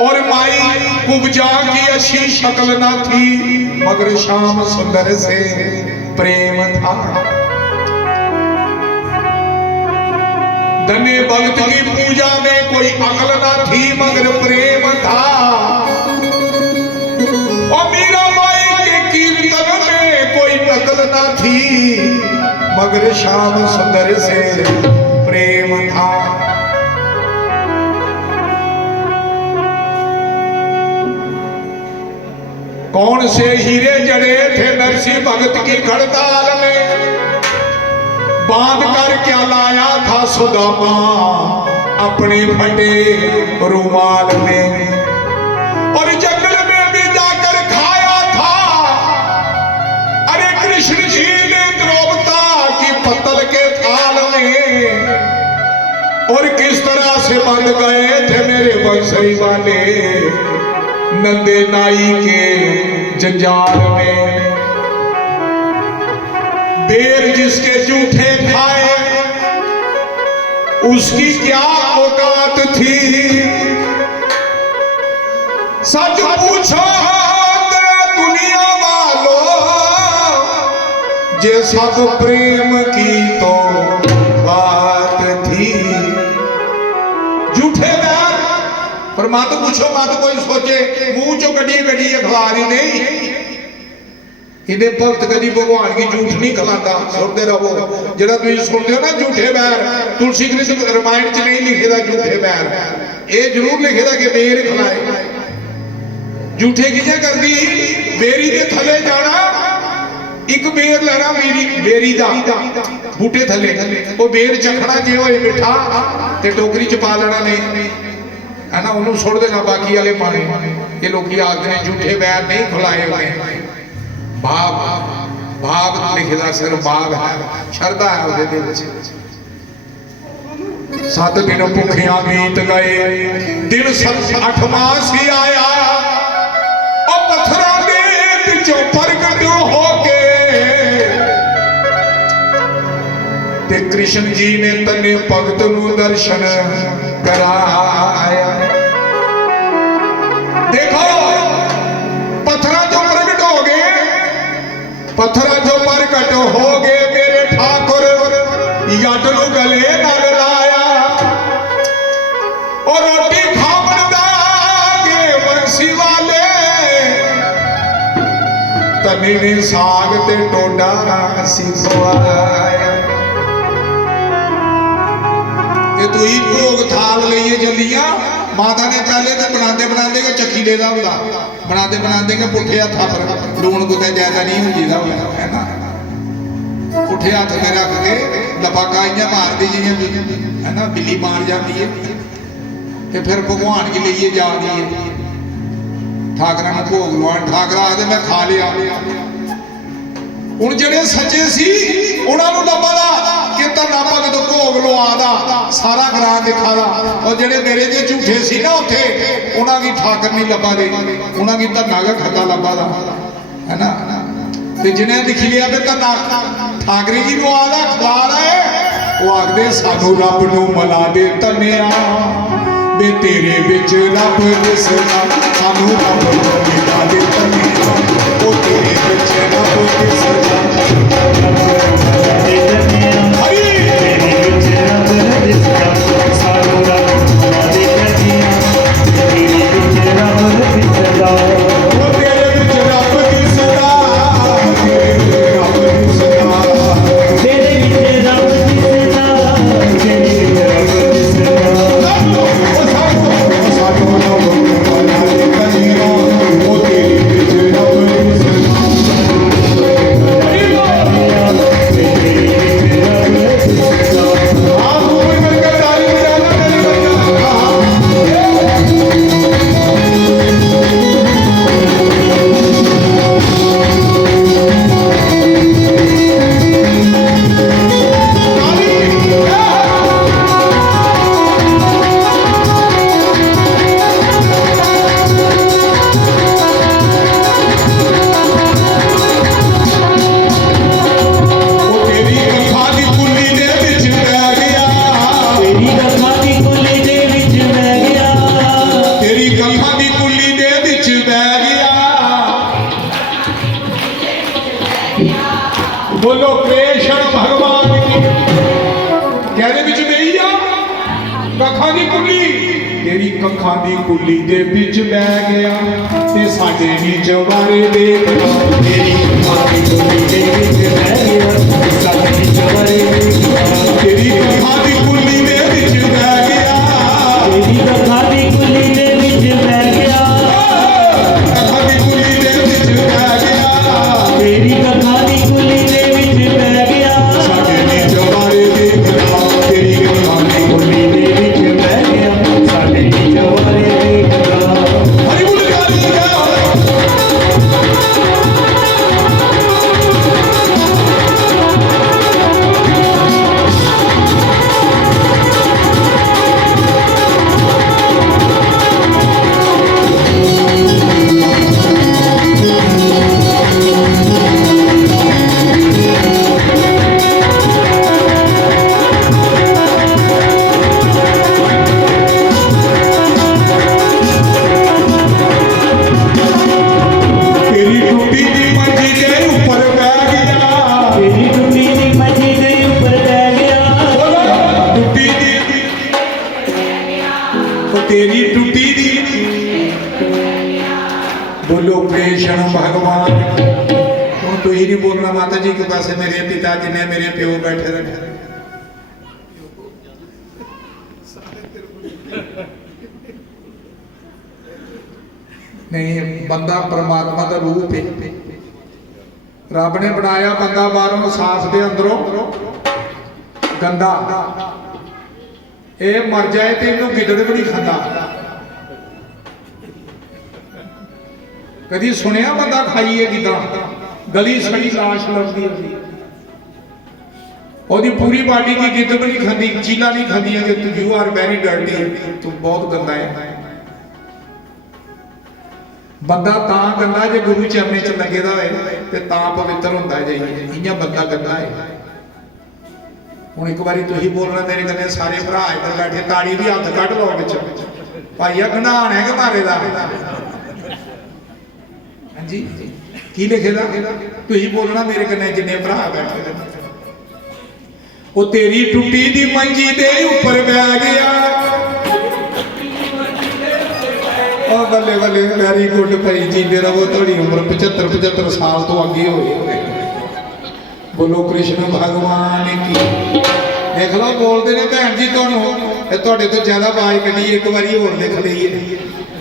और माई कुब्जा की अच्छी शक्ल ना थी, मगर श्याम सुंदर से प्रेम था। धन्य भक्त की पूजा में कोई अकल ना थी, मगर प्रेम था। और मीरा माई के कीर्तन में कोई नकल ना थी, मगर श्याम सुंदर से प्रेम था। कौन से हीरे जड़े थे नरसिंह भगत की खड़ताल में, बांध कर क्या लाया था सुदामा अपने फटे रुमाल में। और जंगल में भी जाकर खाया था, अरे कृष्ण जी ने द्रौपदा की पत्तल के थाल में। और किस तरह से बंध गए थे मेरे बंसरी वाले नंदे नाई के जंजाल में। बेर जिसके जूठे खाए उसकी क्या औकात थी। सच पूछो दुनिया वालों, जे सब प्रेम की तो बात थी। झूठे बैर पर मत पूछो, मत कोई सोचे मुंह चो कड़ी कड़ी अखबार ही नहीं। इन्हें भगत कभी भगवान की झूठ नहीं खिलाता। सुनते रहो, जरा तुम सुनते हो ना झूठे बैर, तुलसी कृष्ण रामायण च नहीं लिखे दा झूठे बैर, ये जरूर लिखे दा कि बेर खिलाए। झूठे कियां करदी, बेरी के थले जाना, एक बेर लेना मेरी बेरी दा बूटे थले, वो बेर चखना जे होए मिठा ते टोकरी च पा लेना नहीं है ना, उन्होंने सुट देना बाकी वाले पाने। ये लोग आखते हैं झूठे बैर नहीं खुलाए हुए। भाव भाव लिखदा सिर्फ भाव है, श्रद्धा है उहदे दिल च। 7 दिन भुखिया बीत गए, दिन 8वां सी आया। और पत्थरां दे विचों प्रगट हो के ते कृष्ण जी ने तने भगत नूं दर्शन कराया। देखो पत्थरां जो प्रगट हो गए, पत्थरां जो प्रगट हो गए मेरे ठाकुर यट नूं गले नाल लाया। और रोटी खावन दागे बंसी वाले तने ने साग ते टोडा सी खवाया। तू ही भोग थाल लिए जलिया, माता ने पहले तो बनाते बनाते के चक्की लेदा हुंदा, बनाते बनाते के पुठे हत्थ पर लूण कुते ज्यादा नहीं हो जीदा है ना, पुठे हत्थ में रख के लपाकाइयां मार दी जी है ना, बिल्ली मार जाती है। ते फिर भगवान की लिए जा दी है, ठाकरा ने भोग लवान। ठाकरा आदे मैं खा लिया। हुण जिहड़े सच्चे सी उन्हां नूं लभदा कि धन्ना भगत भोग लवादा सारा ग्रां दिखा दा। और जिहड़े मेरे जे झूठे सी ना उत्थे उन्हां की ठाकर नहीं लभा दे, उन्हां की धन्ना का खत्ता लभा दा है ना। ते जिन्हें लिख लिया कि धन्ना ठाकरे की लवादा खवा रहा है, वो आखदे सानू रब नूं मला दे धन्निया बे तेरे विच रब दिसदा। सानू रब नूं मला दे धन्निया ओ तेरे विच रब दिसदा। Hey! ਤੇਰੀ ਕੱਖਾਂ ਦੀ ਕੁੱਲੀ ਦੇ ਵਿੱਚ ਬਹਿ ਗਿਆ ਤੇ ਸਾਡੇ ਨੀ ਚਵਾਰੇ ਦੇਖ ਤੇਰੀ ਅੱਖਾਂ ਦੀ ਕੁੱਲੀ ਦੇ ਵਿੱਚ ਬਹਿ ਗਿਆ ਸਾਡੇ ਨੀ ਚਵਾਰੇ ਦੇਖ ਤੇਰੀ ਕੱਖਾਂ ਦੀ ਕੁੱਲੀ ਦੇ ਵਿੱਚ ਬਹਿ ਗਿਆ ਤੇਰੀ ਅੱਖਾਂ ਦੀ ਕੁੱਲੀ ਦੇ ਵਿੱਚ ਬਹਿ ਗਿਆ ਕੱਖਾਂ ਦੀ ਕੁੱਲੀ ਦੇ ਵਿੱਚ ਬਹਿ ਗਿਆ ਤੇਰੀ ਅੱਖਾਂ ਦੀ ਕੁੱਲੀ ਦੇ ਵਿੱਚ ਬਹਿ ਗਿਆ ਸਾਡੇ ਨੀ ਚਵਾਰੇ ਦੇਖ ਤੇਰੀ ਕੱਖਾਂ ਦੀ ਕੁੱਲੀ ਦੇ ਵਿੱਚ ਬਹਿ ਗਿਆ ਸਾਡੇ ਨੀ ਚਵਾਰੇ ਦੇਖਦਾ ਹਰੀ ਬੋਲ ਕਾਲੀ ਜੈ ਤੇਰੀ ਟੁੱਟੀ ਦੀ ਮੰਜੀ ਦੇ ਉੱਪਰ ਬਹਿ ਗਿਆ ਤੇਰੀ ਟੁੱਟੀ ਦੀ ਮੰਜੀ ਦੇ ਉੱਪਰ ਬਹਿ ਗਿਆ ਟੁੱਟੀ ਦੀ ਉਹ ਤੇਰੀ ਟੁੱਟੀ ਦੀ ਬੋਲੋ ਕ੍ਰਿਸ਼ਨ ਭਗਵਾਨ ਹੁਣ ਤੁਸੀਂ ਨਹੀਂ ਬੋਲਣਾ ਮਾਤਾ ਜੀ ਕੇ ਪਾਸੇ ਮੇਰੇ ਪਿਤਾ ਜੀ ਨੇ ਮੇਰੇ ਪਿਓ ਬੈਠੇ ਰਹੇ ਨਹੀਂ ਬੰਦਾ ਪਰਮਾਤਮਾ ਦਾ ਰੂਪ ਹੈ ਰੱਬ ਨੇ ਬਣਾਇਆ ਬੰਦਾ ਬਾਹਰੋਂ ਸਾਫ ਦੇ ਅੰਦਰੋਂ ਗੰਦਾ ਇਹ ਮਰ ਜਾਏ ਤੇ ਇਹਨੂੰ ਗਿੱਦੜ ਵੀ ਨਹੀਂ ਖਾਂਦਾ ਕਦੀ ਸੁਣਿਆ ਬੰਦਾ ਖਾਈਏ ਕਿਦਾਂ ਗਲੀ ਸੜੀ ਲਾਸ਼ ਲੱਭਦੀ ਹੁੰਦੀ ਉਹਦੀ ਪੂਰੀ ਬਾਡੀ ਦੀ ਗਿੱਦੜ ਵੀ ਨਹੀਂ ਖਾਂਦੀ ਚੀਲਾ ਨਹੀਂ ਖਾਂਦੀਆਂ ਕਿ ਤੂੰ ਯੂ ਆਰ ਵੈਰੀ ਡਰਟੀ ਤੂੰ ਬਹੁਤ ਗੰਦਾ ਹੈ ਬੰਦਾ ਤਾਂ ਗੰਦਾ ਜੇ ਗੁਰੂ ਚਰਨੇ ਚ ਲੱਗੇਦਾ ਹੋਏ ਤੇ ਤਾਂ ਪਵਿੱਤਰ ਹੁੰਦਾ ਜਾਈਏ ਇੰਨਾ ਬੰਦਾ ਗੰਦਾ ਹੈ ਹੁਣ ਇੱਕ ਵਾਰੀ ਤੁਸੀਂ ਬੋਲਣਾ ਮੇਰੇ ਕੰਨੇ ਸਾਰੇ ਭਰਾ ਇੱਧਰ ਬੈਠੇ ਤਾੜੀ ਵੀ ਹੱਥ ਕੱਢ ਲਓ ਵਿੱਚ ਭਾਈਆ ਗੰਢਾਣ ਹੈ ਕਿ ਮਾਰੇ ਦਾ ਹਾਂਜੀ ਕੀ ਲਿਖੇਦਾ ਤੁਸੀਂ ਬੋਲਣਾ ਮੇਰੇ ਕੰਨੇ ਜਿੰਨੇ ਭਰਾ ਬੈਠੇ ਨੇ ਉਹ ਤੇਰੀ ਟੁੱਟੀ ਦੀ ਮੰਜੀ ਦੇ ਉੱਪਰ ਬਹਿ ਗਿਆ ਉਹ ਬੱਲੇ ਬੱਲੇ ਵੈਰੀ ਗੁੱਡ ਭਾਈ ਜੀ ਮੇਰਾ ਉਹ ਤੁਹਾਡੀ ਉਮਰ 75 75 ਸਾਲ ਤੋਂ ਅੱਗੇ ਹੋਏ ਬੋਲੋ ਕ੍ਰਿਸ਼ਨ ਭਗਵਾਨ ਕੀ ਦੇਖ ਲਓ ਬੋਲਦੇ ਨੇ ਭੈਣ ਜੀ ਤੁਹਾਨੂੰ ਇਹ ਤੁਹਾਡੇ ਤੋਂ ਜ਼ਿਆਦਾ ਆਵਾਜ਼ ਕੱਢੀ ਇੱਕ ਵਾਰੀ ਹੋਰ ਲਿਖ ਲਈਏ